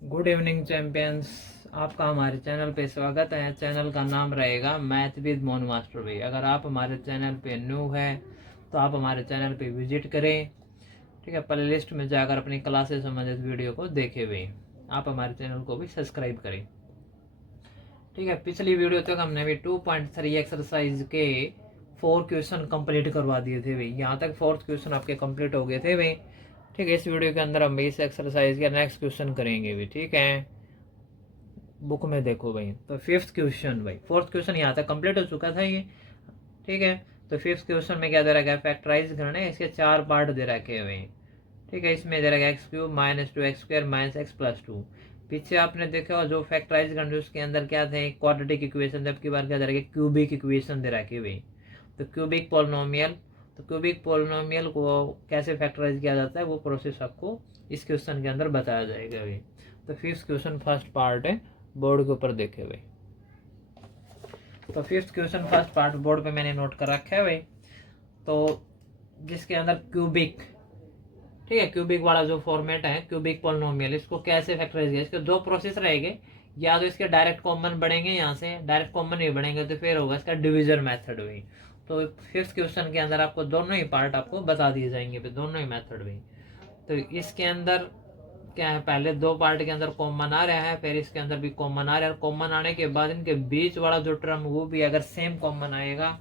Good evening champions. आपका हमारे channel पे स्वागत है। चैनल का नाम रहेगा मैथ विद मोन मास्टर भाई। अगर आप हमारे चैनल पे न्यू है तो आप हमारे चैनल पे विजिट करें, ठीक है। प्ले लिस्ट में जाकर अपनी क्लास से संबंधित वीडियो को देखे हुए आप हमारे चैनल को भी सब्सक्राइब करें, ठीक है। पिछली वीडियो तक हमने भी 2.3 एक्सरसाइज के 4 क्वेश्चन कंप्लीट करवा दिए थे भाई। यहाँ तक 4th क्वेश्चन आपके कंप्लीट हो गए थे भाई, ठीक है। इस वीडियो के अंदर हम इस एक्सरसाइज का नेक्स्ट क्वेश्चन करेंगे भी, ठीक है। बुक में देखो भाई, तो 5th क्वेश्चन भाई, 4th क्वेश्चन यहाँ तक कंप्लीट हो चुका था ये, ठीक है। तो 5th क्वेश्चन में क्या दे रखा है, फैक्टराइज करना है। इसके 4 पार्ट दे रखे हुए हैं, ठीक है। इसमें दे रखा है x³ - 2x² - x+2। पीछे आपने देखा जो फैक्टराइज करना उसके अंदर क्या थे, क्वाड्रेटिक इक्वेशन, जबकि बार क्या दे रखा है, क्यूबिक इक्वेशन दे रखे हुए। तो क्यूबिक पोलिनोमियल, तो क्यूबिक पोलिनोमियल को कैसे फैक्टराइज किया जाता है वो प्रोसेस आपको इस क्वेश्चन के अंदर बताया जाएगा भाई। तो 5th क्वेश्चन फर्स्ट पार्ट है, बोर्ड के ऊपर देखे भाई। तो 5th question first part board पे मैंने नोट कर रखा है भाई। तो जिसके अंदर क्यूबिक, ठीक है, क्यूबिक वाला जो फॉर्मेट है क्यूबिक पोलिनोमियल, इसको कैसे फैक्टराइज किया। इसके दो प्रोसेस रहेंगे, या तो इसके डायरेक्ट कॉमन बढ़ेंगे, यहाँ से डायरेक्ट कॉमन नहीं बढ़ेंगे तो फिर होगा इसका डिवीजन मेथड भी। तो 5th क्वेश्चन के अंदर आपको दोनों ही पार्ट आपको बता दिए जाएंगे, दोनों ही मेथड भी। तो इसके अंदर क्या है, पहले 2 पार्ट के अंदर कॉमन आ रहा है, फिर इसके अंदर भी कॉमन आ रहा है। कॉमन आने के बाद इनके बीच वाला जो टर्म वो भी अगर सेम कॉमन आएगा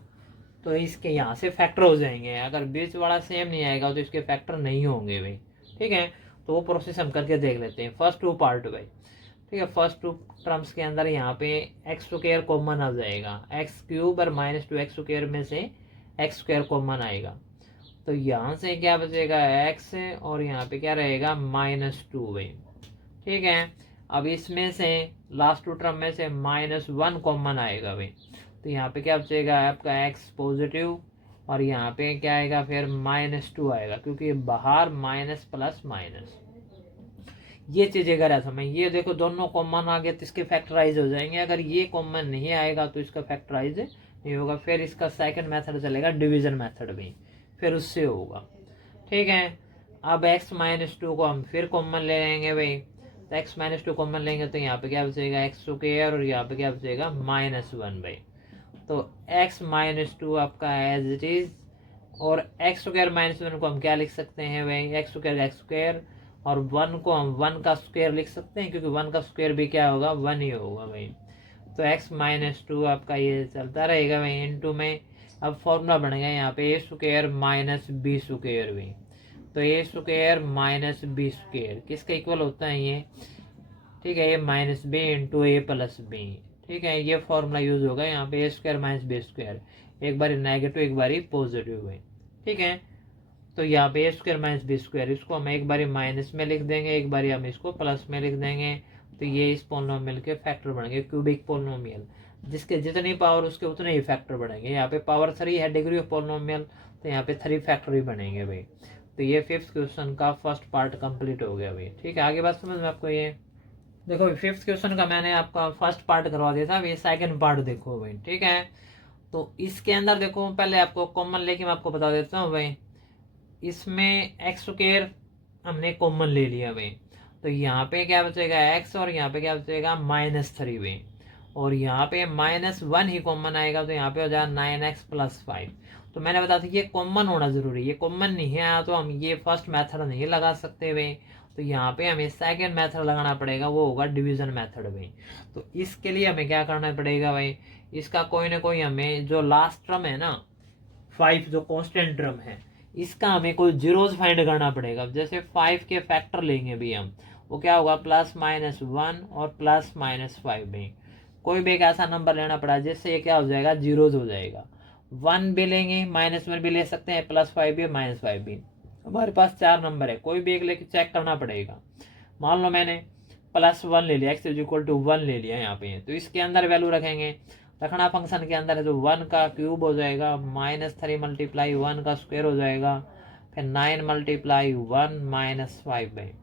तो इसके यहाँ से फैक्टर हो जाएंगे। अगर बीच वाला सेम नहीं आएगा तो इसके फैक्टर नहीं होंगे भाई, ठीक है। तो वो प्रोसेस हम करके देख लेते हैं। फर्स्ट 2 पार्ट भाई, ठीक है। फर्स्ट 2 टर्म्स के अंदर यहाँ पे x² कॉमन आ जाएगा, x³ और -2x² में से x² कॉमन आएगा। तो यहाँ से क्या बचेगा, x, और यहाँ पे क्या रहेगा -2 भाई, ठीक है। अब इसमें से लास्ट 2 टर्म में से -1 कॉमन आएगा भाई। तो यहाँ पे क्या बचेगा आपका x पॉजिटिव, और यहाँ पे क्या आएगा फिर -2 आएगा, क्योंकि बाहर माइनस प्लस माइनस ये चीजें अगर ऐसा मैं ये देखो दोनों कॉमन आ गए तो इसके फैक्टराइज हो जाएंगे। अगर ये कॉमन नहीं आएगा तो इसका फैक्टराइज नहीं होगा। फिर इसका सेकंड मेथड चलेगा डिवीजन मेथड भी, फिर उससे होगा, ठीक है। अब x-2 को हम फिर कॉमन ले लेंगे भाई। तो x-2 कॉमन लेंगे तो यहाँ पे क्या बचेगा x² और यहाँ पे क्या बचेगा -1 भाई। तो x-2 आपका एज इट इज, और x² -1 को हम क्या लिख सकते हैं भाई, x², और 1 को हम 1 का स्क्वायर लिख सकते हैं, क्योंकि 1 का स्क्वायर भी क्या होगा 1 ही होगा भाई। तो x-2 आपका ये चलता रहेगा भाई इनटू में। अब फॉर्मूला बनेगा यहाँ पे a² - b² भी। तो a² - b² किसका इक्वल होता है ये, ठीक है, ये -b इंटू a + b, ठीक है। ये फॉर्मूला यूज होगा यहाँ पे a² - b², एक बारी नेगेटिव एक बारी पॉजिटिव है, ठीक है। तो यहाँ पे a² - b², इसको हम एक बारी माइनस में लिख देंगे, एक बारी हम इसको प्लस में लिख देंगे। तो ये इस पोलिनोमियल के फैक्टर बनेंगे, क्यूबिक पोलिनोमियल, जिसके जितनी पावर उसके उतने ही फैक्टर बनेंगे। यहाँ पे पावर 3 है डिग्री ऑफ पोलिनोमियल, तो यहाँ पे 3 फैक्टर ही बनेंगे भाई। तो ये 5th क्वेश्चन का फर्स्ट पार्ट कंप्लीट हो गया भाई, ठीक है। आगे बात समझ में आपको। ये देखो 5th क्वेश्चन का मैंने आपका फर्स्ट पार्ट करवा दिया था, ये सेकंड पार्ट देखो भाई, ठीक है। तो इसके अंदर देखो पहले आपको कॉमन लेके मैं आपको बता देता हूँ भाई। इसमें x² हमने कॉमन ले लिया भाई। तो यहाँ पे क्या बचेगा x, और यहाँ पे क्या बचेगा -3 भाई, और यहाँ पे -1 ही कॉमन आएगा। तो यहाँ पे हो जाएगा 9x + 5। तो मैंने बताया था ये कॉमन होना जरूरी है, ये कॉमन नहीं आया तो हम ये फर्स्ट मेथड नहीं लगा सकते भाई। तो यहाँ पे हमें सेकेंड मेथड लगाना पड़ेगा, वो होगा डिवीजन मेथड भाई। तो इसके लिए हमें क्या करना पड़ेगा भाई, इसका कोई ना कोई हमें जो लास्ट टर्म है ना 5, जो कॉन्स्टेंट टर्म है, इसका हमें कोई जीरोज फाइंड करना पड़ेगा। जैसे 5 के फैक्टर लेंगे भी हम, वो क्या होगा +-1 और +-5 में कोई भी एक ऐसा नंबर लेना पड़ा जिससे ये क्या हो जाएगा जीरोज हो जाएगा। 1 भी लेंगे, -1 भी ले सकते हैं, +5 भी, -5 भी। हमारे पास 4 नंबर है, कोई भी एक लेके चेक करना पड़ेगा। मान लो मैंने +1 ले लिया, x = 1 ले लिया यहाँ पे, तो इसके अंदर वैल्यू रखेंगे। रखना फंक्शन के अंदर है तो 1 का क्यूब हो जाएगा, -3 × 1 का स्क्वायर हो जाएगा, फिर 9 × 1 -5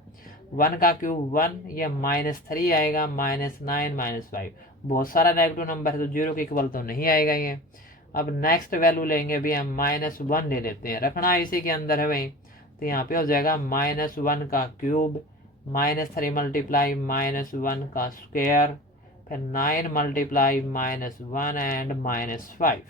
1 का क्यूब 1, ये -3 आएगा, -9 -5। बहुत सारा नेगेटिव नंबर है तो 0 के इक्वल तो नहीं आएगा ये। अब नेक्स्ट वैल्यू लेंगे भी हम, -1 ले लेते हैं, रखना इसी के अंदर है भाई। तो यहाँ पे हो जाएगा -1 का क्यूब -3 मल्टीप्लाई -1 का स्क्वायर, फिर 9 मल्टीप्लाई -1 एंड -5।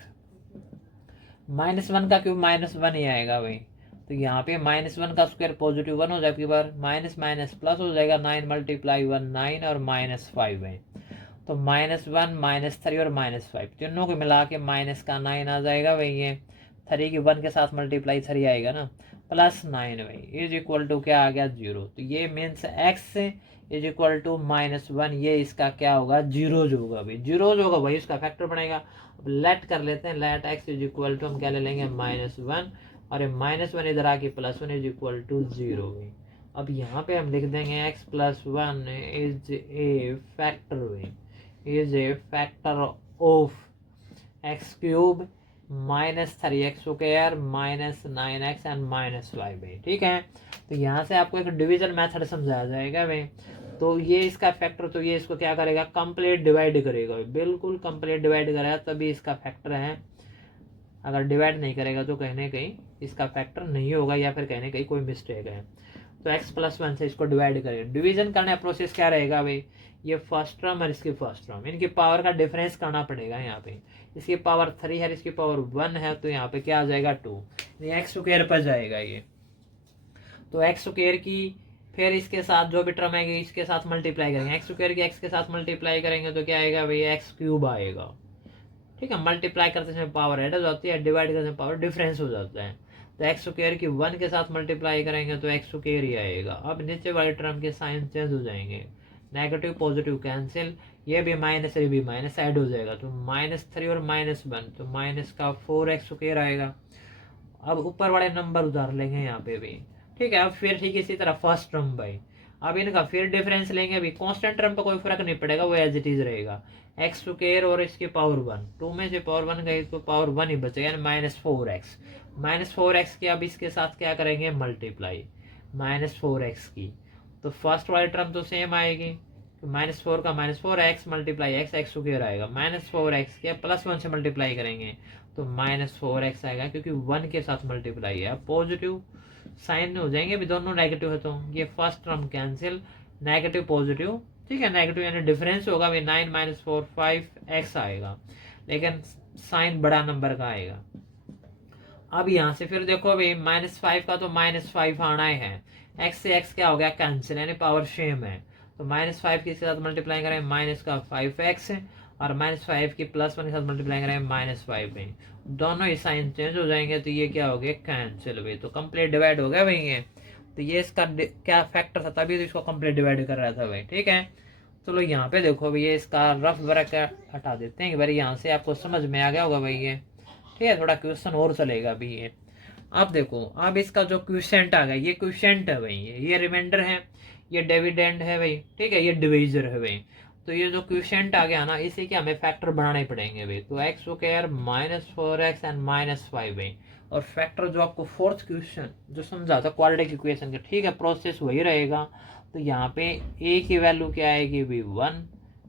-1 का क्यूब -1 ही आएगा भाई, तो यहाँ पे -1 का स्क्वायर पॉजिटिव 1 हो जाएगा, आपकी बार माइनस माइनस प्लस हो जाएगा, 9 मल्टीप्लाई 1 9 और -5 है, तो -1 -3 और -5 तीनों को मिला के माइनस का 9 आ जाएगा भाई, ये 3 की 1 के साथ मल्टीप्लाई 3 आएगा ना, प्लस 9 भाई इज इक्वल टू क्या आ गया 0। तो ये means x is equal to -1, ये इसका क्या होगा जीरोज होगा भाई, जीरोज होगा भाई, इसका फैक्टर बनेगा। अब लेट कर लेते हैं, let x is equal to हम क्या ले लेंगे -1, और ये -1 इधर आके +1 इज इक्वल टू 0 भाई। अब यहाँ पे हम लिख देंगे x + 1 इज ए फैक्टर भाई, is a factor of x³ -3x square -9x and -5 भाई, ठीक है। तो यहाँ से आपको एक डिवीजन मेथड समझाया जाएगा भाई, तो ये इसका फैक्टर, तो ये इसको क्या करेगा कंप्लीट डिवाइड करेगा, बिल्कुल कंप्लीट डिवाइड करेगा तभी इसका फैक्टर है, अगर डिवाइड नहीं करेगा तो कहीं ना कहीं इसका फैक्टर नहीं होगा, या फिर कहीं ना कहीं कोई मिस्टेक है। तो x + 1 से इसको डिवाइड करेगा, डिवीजन करने का प्रोसेस क्या रहेगा भाई, ये फर्स्ट टर्म और इसकी फर्स्ट टर्म, इनकी पावर का डिफरेंस करना पड़ेगा। यहाँ पे इसकी पावर 3 है, इसकी पावर 1 है, तो यहाँ पे क्या आ जाएगा 2, एक्स स्क्वायर पर जाएगा ये, तो एक्स स्क्वायर की फिर इसके साथ जो भी टर्म आएगी इसके साथ मल्टीप्लाई करेंगे, एक्स स्क्वायर की एक्स के साथ मल्टीप्लाई करेंगे तो क्या आएगा भाई x³ आएगा, ठीक है। मल्टीप्लाई करते समय पावर ऐड हो जाती है, डिवाइड करते समय पावर डिफरेंस हो जाता है, तो एक्स स्क्वायर की 1 के साथ मल्टीप्लाई करेंगे तो एक्स स्क्वायर ही आएगा। अब नीचे वाले टर्म के साइन चेंज हो जाएंगे, नेगेटिव पॉजिटिव कैंसिल, ये भी माइनस ये भी माइनस ऐड हो जाएगा, तो -3 और -1 तो माइनस का 4x स्क्वायर आएगा। अब ऊपर वाले नंबर उधार लेंगे यहाँ पे भी, ठीक है। अब फिर ठीक इसी तरह फर्स्ट टर्म भाई, अब इनका फिर डिफरेंस लेंगे, अभी कांस्टेंट टर्म पर कोई फर्क नहीं पड़ेगा, वो एज इट इज रहेगा, एक्स स्क्वायर और इसकी पावर 1, 2 में से पावर 1 गई तो पावर 1 ही बचेगा, यानी -4x की अब इसके साथ क्या करेंगे मल्टीप्लाई -4x की, तो फर्स्ट वाली टर्म तो सेम आएगी, -4 का -4x मल्टीप्लाई x स्क्वायर आएगा, -4x के +1 से मल्टीप्लाई करेंगे तो -4x आएगा, क्योंकि 1 के साथ मल्टीप्लाई है, पॉजिटिव साइन हो जाएंगे, अभी दोनों नेगेटिव है, तो ये first term cancel, negative positive, ठीक है, नेगेटिव यानी डिफरेंस होगा भाई, 9 - 4 5x आएगा, लेकिन साइन बड़ा नंबर का आएगा। अब यहाँ से फिर देखो भाई -5 का तो -5 आना है, x से x क्या हो गया कैंसिल, यानी पावर सेम है, तो -5 के साथ मल्टीप्लाई करें माइनस का 5x और -5 की +1 के साथ मल्टीप्लाई करें -5 में, दोनों ही साइन चेंज हो जाएंगे, तो ये क्या हो गया कैंसिल भाई, तो कंप्लीट डिवाइड हो गया भाई ये, तो ये इसका क्या फैक्टर था, तभी तो इसको कंप्लीट डिवाइड कर रहा था भाई, ठीक है। चलो यहाँ पे देखो भाई, ये इसका रफ वर्क हटा देते हैं, भाई यहाँ से आपको समझ में आ गया होगा भाई ये, ठीक है। थोड़ा क्वेश्चन और चलेगा अभी ये, अब देखो, अब इसका जो क्वेश्चन आ गया, ये क्वेश्चन है भाई, ये रिमाइंडर है, ये डिविडेंड है भाई, ठीक है, ये डिवीजर है भाई, तो ये जो क्वेश्चन आ गया ना, इसी के हमें फैक्टर बनाने पड़ेंगे भाई, तो x स्क्वायर -4x एंड -5 भाई, और फैक्टर जो आपको फोर्थ क्वेश्चन जो समझा था क्वाड्रेटिक इक्वेशन का, ठीक है, प्रोसेस वही रहेगा। तो यहाँ पे a की वैल्यू क्या आएगी भी 1,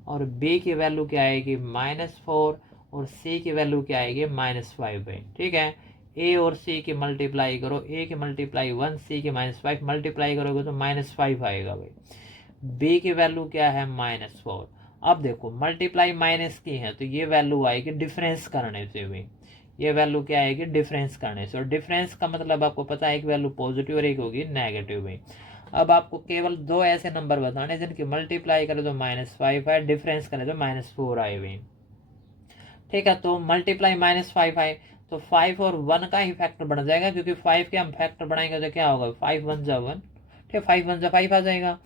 और b की वैल्यू क्या आएगी -4, और c की वैल्यू क्या आएगी -5 भाई, ठीक है। a और c की मल्टीप्लाई करो, a की मल्टीप्लाई 1, c की -5 मल्टीप्लाई करोगे तो -5 आएगा भाई, b की वैल्यू क्या है -4। अब देखो मल्टीप्लाई माइनस की है, तो ये वैल्यू आएगी डिफरेंस करने से भी, ये वैल्यू क्या आएगी डिफरेंस करने से, और डिफरेंस का मतलब आपको पता है एक वैल्यू पॉजिटिव और एक होगी नेगेटिव भी। अब आपको केवल दो ऐसे नंबर बताने जिनकी मल्टीप्लाई करे तो -5 आए, डिफरेंस करे तो -4 आए भी, ठीक है। तो मल्टीप्लाई -5 आए तो 5 और 1 का ही फैक्टर बन जाएगा, क्योंकि 5 के हम फैक्टर बनाएंगे तो क्या होगा 5 1 जा 1, ठीक, 5 1 जा 5 आ जाएगा।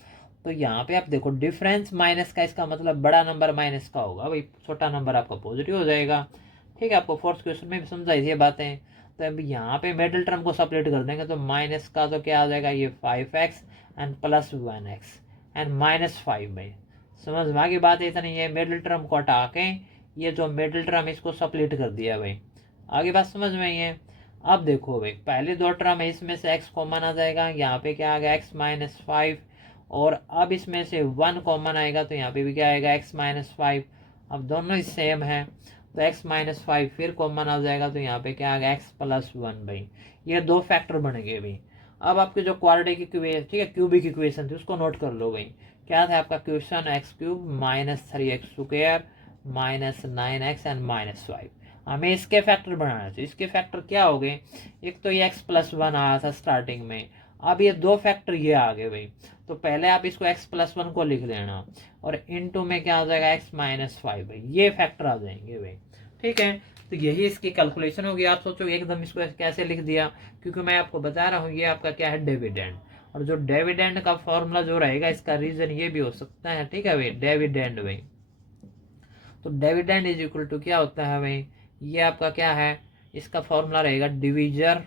तो यहाँ पे आप देखो डिफरेंस माइनस का, इसका मतलब बड़ा नंबर माइनस का होगा भाई, छोटा नंबर आपका पॉजिटिव हो जाएगा, ठीक है। आपको फोर्थ क्वेश्चन में भी समझाई ये बातें। तो अब यहाँ पे मिडिल टर्म को सेपरेट कर देंगे, तो माइनस का तो क्या आ जाएगा ये 5x एंड +1x एंड -5 भाई, समझ में आ गई बात, इतनी ये मिडिल टर्म को हटा के ये जो मिडिल टर्म इसको सेपरेट कर दिया भाई, आगे बात समझ में आई है। अब देखो भाई पहले दो टर्म है, इसमें से x कॉमन आ जाएगा, यहाँ पे क्या आ गया x -5, और अब इसमें से 1 कॉमन आएगा, तो यहाँ पे भी क्या आएगा x -5, अब दोनों ही सेम है, तो x -5 फिर कॉमन आ जाएगा, तो यहाँ पे क्या आ गया x +1 भाई, ये दो फैक्टर बन गए भाई। अब आपकी जो क्वाड्रेटिक इक्वेशन, ठीक है, क्यूबिक इक्वेशन थी उसको नोट कर लो भाई। क्या था आपका question, x cube minus 3x² minus 9x and minus 5। हमें इसके फैक्टर बनाना चाहिए। इसके फैक्टर क्या हो गए, एक तो ये x+1 आया था स्टार्टिंग में, अब ये दो फैक्टर ये आ गए भाई। तो पहले आप इसको x+1 को लिख लेना और इनटू में क्या हो जाएगा x-5 भाई, ये फैक्टर आ जाएंगे भाई। ठीक है, तो यही इसकी कैलकुलेशन होगी। आप सोचो एकदम इसको कैसे लिख दिया, क्योंकि मैं आपको बता रहा हूँ ये आपका क्या है, डिविडेंड। और जो डिविडेंड का फॉर्मूला जो रहेगा, इसका रीजन ये भी हो सकता है, ठीक है भाई, डिविडेंड भाई। तो डिविडेंड इज इक्वल टू क्या होता है भाई, ये आपका क्या है, इसका फॉर्मूला रहेगा डिविजर,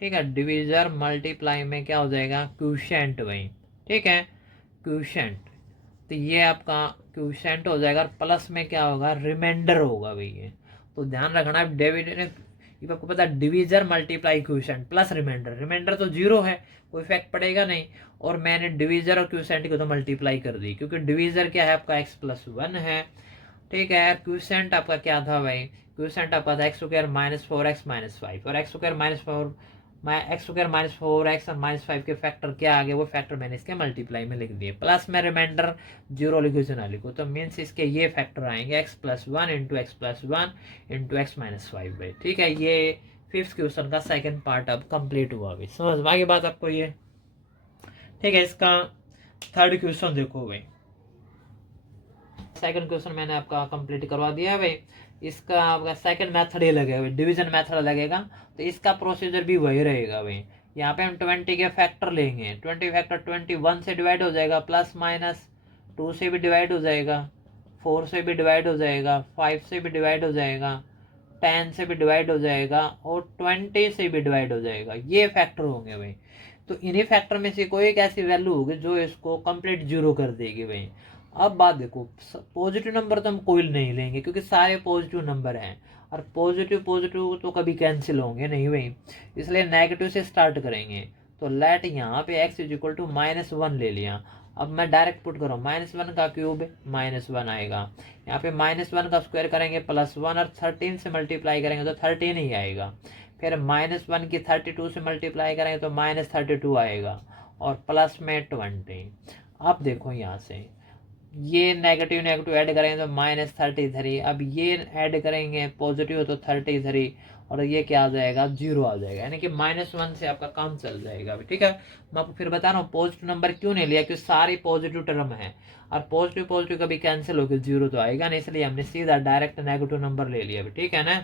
ठीक है, डिविजर मल्टीप्लाई में क्या हो जाएगा, क्वोशिएंट भाई। ठीक है, क्वोशिएंट, तो ये आपका क्वोशिएंट हो जाएगा, प्लस में क्या होगा, रिमाइंडर होगा भाई ये। तो ध्यान रखना, डिविडेंड ये आपको पता है, divisor multiply quotient plus remainder. Remainder तो जीरो है, कोई इफेक्ट पड़ेगा नहीं, और मैंने डिविजर और क्वोशिएंट को तो मल्टीप्लाई कर दी, क्योंकि डिविजर क्या है आपका x+1 है। ठीक है, क्वोशिएंट आपका क्या था भाई, क्वोशिएंट आपका था x² माइनस 4x माइनस 5, और x² minus 4 x² minus 4x और माइनस 5 के फैक्टर क्या आ गए, वो फैक्टर मैंने इसके मल्टीप्लाई में लिख दिए। प्लस में रिमाइंडर जीरो लिखो जो ना लिखो, तो मीन्स इसके ये फैक्टर आएंगे x+1 into x+1 into x-5 भाई। ठीक है, ये फिफ्थ क्वेश्चन का सेकंड पार्ट अब कंप्लीट हुआ भाई। समझ में आ गई बात आपको ये। ठीक है, इसका थर्ड क्वेश्चन देखो भाई। सेकंड क्वेश्चन मैंने आपका कंप्लीट करवा दिया है भाई। इसका आपका सेकंड मेथड ये लगेगा भाई, डिवीजन मेथड लगेगा, तो इसका प्रोसीजर भी वही रहेगा भाई। यहाँ पे हम 20 के फैक्टर लेंगे, 20 फैक्टर 21 से डिवाइड हो जाएगा, प्लस माइनस 2 से भी डिवाइड हो जाएगा, 4 से भी डिवाइड हो जाएगा, 5 से भी डिवाइड हो जाएगा, 10 से भी डिवाइड हो जाएगा, और 20 से भी डिवाइड हो जाएगा। ये फैक्टर होंगे भाई। तो इन्हीं फैक्टर में से कोई एक ऐसी वैल्यू होगी जो इसको कंप्लीट जीरो कर देगी भाई। अब बात देखो, पॉजिटिव नंबर तो हम कोई नहीं लेंगे, क्योंकि सारे पॉजिटिव नंबर हैं, और पॉजिटिव पॉजिटिव तो कभी कैंसिल होंगे नहीं भाई, इसलिए नेगेटिव से स्टार्ट करेंगे। तो लेट यहाँ पे x इज इक्वल टू -1 ले लिया। अब मैं डायरेक्ट पुट करूँ, -1 का क्यूब -1 आएगा, यहाँ पे -1 का स्क्वायर करेंगे +1, और 13 से मल्टीप्लाई करेंगे तो 13 ही आएगा। फिर -1 की 32 से मल्टीप्लाई करेंगे तो -32 आएगा, और प्लस में 20। अब देखो यहाँ से ये नेगेटिव नेगेटिव ऐड करेंगे तो -33, अब ये ऐड करेंगे पॉजिटिव तो 33, और ये क्या आ जाएगा, जीरो आ जाएगा, यानी कि -1 से आपका काम चल जाएगा। ठीक है, मैं आपको फिर बता रहा हूँ पॉजिटिव नंबर क्यों नहीं लिया, क्योंकि सारी पॉजिटिव टर्म है, और पॉजिटिव पॉजिटिव कभी कैंसिल होकर जीरो तो आएगा नहीं, इसलिए हमने सीधा डायरेक्ट नेगेटिव नंबर ले लिया। ठीक है ना,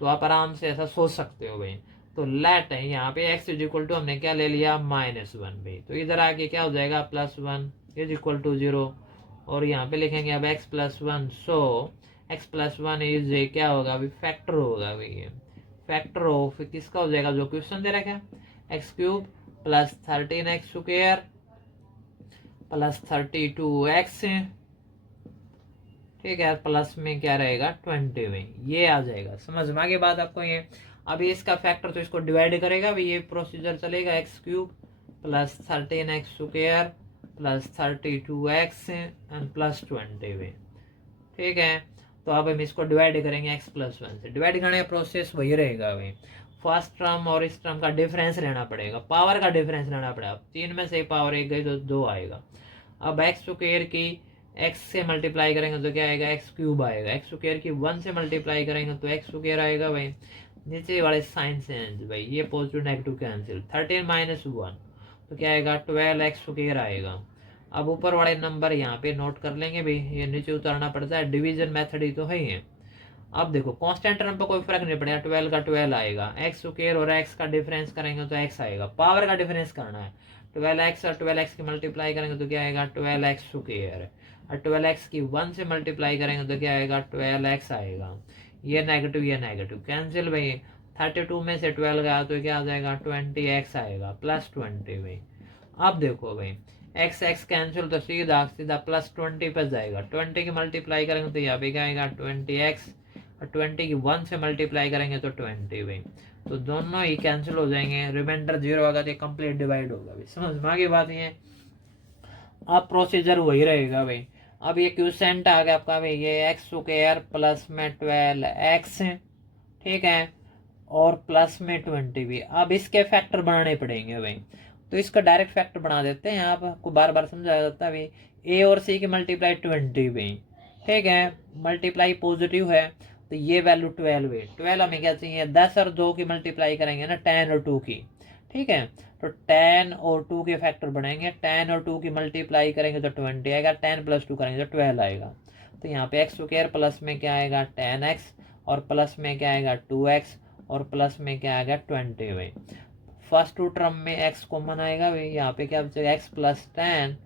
तो आप आराम से ऐसा सोच सकते हो भाई। तो लेट है यहाँ पे x इज इक्वल टू हमने क्या ले लिया, -1 भाई, तो इधर आके क्या हो जाएगा, +1 इज इक्वल टू 0, और यहाँ पे लिखेंगे अब x+1, सो x+1 इज क्या होगा अभी, फैक्टर होगा भाई, ये फैक्टर ऑफ किसका हो जाएगा, जो क्वेश्चन दे रखा है, x³ plus 13x² plus 32x, ठीक है, प्लस में क्या रहेगा 20 में, ये आ जाएगा। समझ में आ गई बात आपको ये। अभी इसका फैक्टर तो इसको डिवाइड करेगा अभी, ये प्रोसीजर चलेगा, x³ plus 13x² plus 32x and plus 20 में। ठीक है, तो अब हम इसको डिवाइड करेंगे x+1 से, डिवाइड करने का प्रोसेस वही रहेगा भाई। फर्स्ट टर्म और इस टर्म का डिफरेंस लेना पड़ेगा, पावर का डिफरेंस लेना पड़ेगा, 3 में से पावर 1 गई तो 2 आएगा। अब x² की x से मल्टीप्लाई करेंगे तो क्या आएगा, x³ आएगा, x² की 1 से मल्टीप्लाई करेंगे तो x² आएगा भाई। नीचे वाले साइन चेंज भाई, ये पॉजिटिव नेगेटिव कैंसिल, 13 - 1 तो क्या आएगा, 12x² आएगा। अब ऊपर वाले नंबर यहाँ पे नोट कर लेंगे भाई, ये नीचे उतारना पड़ता है, डिवीजन मेथड ही तो है ही है। अब देखो कांस्टेंट टर्म पर कोई फर्क नहीं पड़ेगा, 12 का 12 आएगा, x² और x का डिफरेंस करेंगे तो x आएगा, पावर का डिफरेंस करना है, 12x और 12x की मल्टीप्लाई करेंगे तो क्या आएगा, 12x², और 12x की 1 से मल्टीप्लाई करेंगे तो क्या आएगा, 12x आएगा। ये नेगेटिव कैंसिल भाई, 32 में से 12 गया तो क्या आ जाएगा, 20x आएगा, प्लस 20 भाई। अब देखो भाई x कैंसिल तो सीधा सीधा +20 पे जाएगा, 20 की मल्टीप्लाई करेंगे तो यहाँ पे क्या आएगा 20x, और 20 की 1 से मल्टीप्लाई करेंगे तो 20 भाई, तो दोनों ही कैंसिल हो जाएंगे, रिमाइंडर 0 होगा तो कंप्लीट डिवाइड होगा भाई। समझ में आ गई बात ये। अब प्रोसीजर वही रहेगा भाई। अब ये क्वोशिएंट आ गया आपका भाई, ये x² प्लस में 12x, ठीक है, और प्लस में 20 भी। अब इसके फैक्टर बनाने पड़ेंगे भाई, तो इसका डायरेक्ट फैक्टर बना देते हैं। यहाँ पर आपको बार बार समझाया जाता है भाई, ए और सी की मल्टीप्लाई 20 भाई, ठीक है, मल्टीप्लाई पॉजिटिव है तो ये वैल्यू 12 है। 12 हमें क्या चाहिए, 10 और 2 की मल्टीप्लाई करेंगे ना 10 और 2 की, ठीक है, तो 10 और 2 के फैक्टर बनेंगे, 10 और 2 की मल्टीप्लाई करेंगे तो 20 आएगा, 10 प्लस 2 करेंगे तो 12 आएगा। तो यहाँ पे एक्स स्क्वायर प्लस में क्या आएगा 10x, और प्लस में क्या आएगा 2x, और प्लस में क्या आएगा 20 भाई। फर्स्ट टू टर्म में x कॉमन आएगा भाई, यहाँ पे क्या बचेगा x प्लस 10,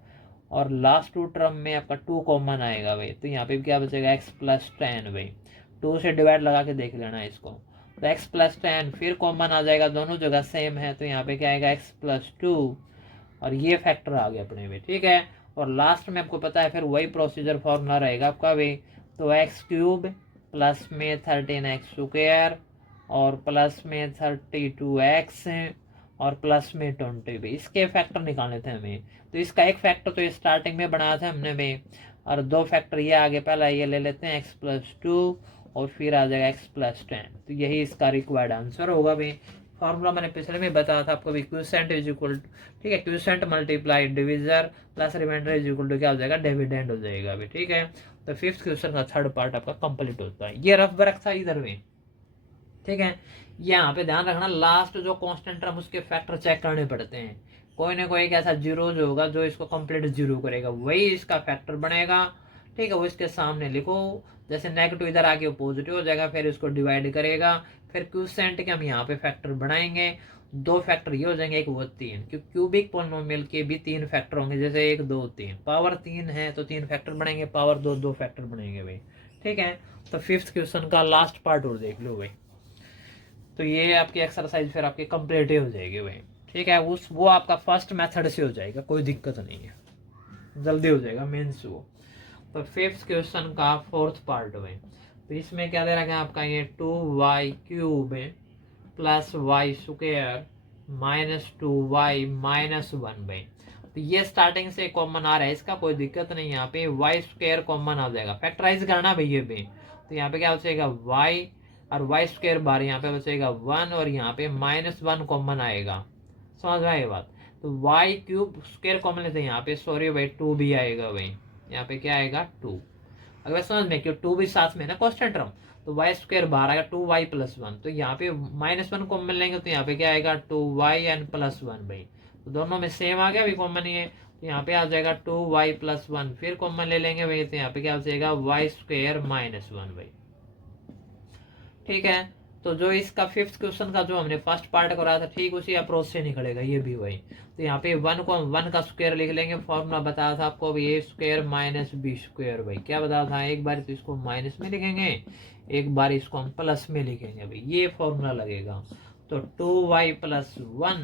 और लास्ट टू टर्म में आपका 2 कॉमन आएगा भाई, तो यहाँ पे क्या बचेगा x प्लस 10 भाई। 2 से डिवाइड लगा के देख लेना इसको, तो x प्लस 10 फिर कॉमन आ जाएगा, दोनों जगह सेम है, तो यहाँ पे क्या आएगा x प्लस 2, और ये फैक्टर आ गया अपने में, ठीक है। और लास्ट में आपको पता है फिर वही प्रोसीजर फॉर्मूला रहेगा आपका भी, तो एक्स क्यूब प्लस में 13x स्क्वायर, और प्लस में 32x, और प्लस में 20 भी। इसके फैक्टर निकालने थे हमें, तो इसका एक फैक्टर तो स्टार्टिंग में बनाया था हमने भी, और दो फैक्टर ये आगे, पहला ये ले लेते हैं x प्लस 2, और फिर आ जाएगा x प्लस 10, तो यही इसका रिक्वायर्ड आंसर होगा भाई। फॉर्मूला मैंने पिछले में बताया था आपको भी, क्यूसेंट इज इक्वल, ठीक है, quotient multiply divisor plus remainder is equal to क्या हो जाएगा, डिविडेंड हो जाएगा अभी, ठीक है। तो फिफ्थ क्वेश्चन का थर्ड पार्ट आपका कंप्लीट होता है। ये रफ वर्क था इधर में, ठीक है। यहाँ पे ध्यान रखना, लास्ट जो कांस्टेंट टर्म उसके फैक्टर चेक करने पड़ते हैं, कोई ना कोई एक ऐसा जीरो जो होगा जो इसको कंप्लीट जीरो करेगा, वही इसका फैक्टर बनेगा, ठीक है। वो इसके सामने लिखो, जैसे नेगेटिव इधर आके पॉजिटिव हो जाएगा, फिर इसको डिवाइड करेगा, फिर क्यूसेंट के हम यहाँ पे फैक्टर बनाएंगे, दो फैक्टर ये हो जाएंगे, एक वो 3, क्योंकि क्यूबिक पोलिनोमियल के भी 3 फैक्टर होंगे, जैसे 1 2 3, पावर 3 है तो 3 फैक्टर बनेंगे, पावर 2 2 फैक्टर बनेंगे भाई, ठीक है। तो फिफ्थ क्वेश्चन का लास्ट पार्ट और देख लो भाई, तो ये आपकी एक्सरसाइज फिर आपकी कंप्लीट ही हो जाएगी भाई, ठीक है। उस वो आपका फर्स्ट मेथड से हो जाएगा, कोई दिक्कत नहीं है, जल्दी हो जाएगा मेंस वो। तो फिफ्थ क्वेश्चन का फोर्थ पार्ट में, तो इसमें क्या दे रखा है आपका, ये 2y cube plus Y square minus 2y minus 1 भाई। तो ये स्टार्टिंग से कॉमन आ रहा है, इसका कोई दिक्कत नहीं, यहाँ पे वाई स्क्वायर कॉमन आ जाएगा, फैक्टराइज करना भैया भी, तो यहाँ पे क्या बचेगा y, और वाई स्क्वायर बार यहाँ पे बचेगा 1, और यहाँ पे माइनस 1 कॉमन आएगा, समझ में आई बात। तो वाई क्यूब स्क्वायर कॉमन लेते हैं यहाँ पे, सॉरी भाई 2 भी आएगा भाई, यहाँ पे क्या आएगा 2, अगर समझ में, क्यों 2 भी साथ में ना कांस्टेंट टर्म, तो वाई स्क्वायर बाहर आएगा 2y प्लस 1, तो यहाँ पे माइनस 1 कॉमन लेंगे, तो यहाँ पे क्या आएगा 2y एंड प्लस 1 भाई, तो दोनों में सेम आ गया, अभी कॉमन ही है, तो यहाँ पे आ जाएगा 2y प्लस 1, फिर कॉमन ले लेंगे भाई, तो यहाँ पे क्या हो जाएगा वाई स्क्वायर माइनस 1 भाई, ठीक है। तो जो इसका फिफ्थ क्वेश्चन का जो हमने फर्स्ट पार्ट कराया था, ठीक उसी अप्रोच से निकलेगा ये भी वही। तो यहाँ पे 1 को 1 का स्क्वायर लिख लेंगे, फॉर्मूला बताया था आपको अभी, ए स्क्वायर माइनस बी स्क्वायर भाई, क्या बताया था, एक बार तो इसको माइनस में लिखेंगे, एक बार इसको हम प्लस में लिखेंगे भाई, ये फॉर्मूला लगेगा। तो 2y प्लस 1,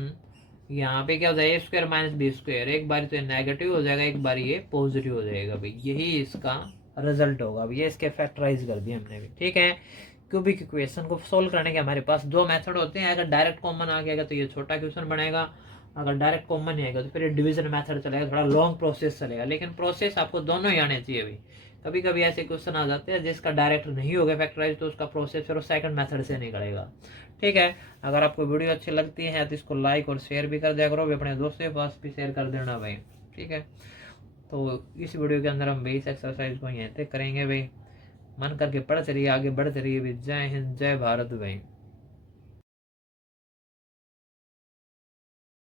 यहाँ पे क्या हो जाएगा ए स्क्वायर माइनस बी स्क्वायर, एक बार तो नेगेटिव हो जाएगा, एक बार ये पॉजिटिव हो जाएगा भाई, यही इसका रिजल्ट होगा। ये इसके फैक्टराइज कर दिया हमने भी, ठीक है। क्यूबिक इक्वेशन को सोल्व करने के हमारे पास दो मेथड होते हैं, अगर डायरेक्ट कॉमन आ गया तो ये छोटा क्वेश्चन बनेगा, अगर डायरेक्ट कॉमन नहीं आएगा तो फिर डिवीजन मेथड चलेगा, थोड़ा लॉन्ग प्रोसेस चलेगा, लेकिन प्रोसेस आपको दोनों ही आने चाहिए भाई। कभी कभी ऐसे क्वेश्चन आ जाते हैं जिसका डायरेक्ट नहीं होगा फैक्टराइज, तो उसका प्रोसेस फिर सेकंड मेथड से निकलेगा, ठीक है। अगर आपको वीडियो अच्छी लगती है तो इसको लाइक और शेयर भी कर दिया करो, अपने दोस्तों के पास भी शेयर कर देना भाई, ठीक है। तो इस वीडियो के अंदर हम बेस एक्सरसाइज को यहीं तक करेंगे भाई, मन करके पढ़ चलिए, आगे बढ़ चलिए। जय हिंद, जय भारत भाई।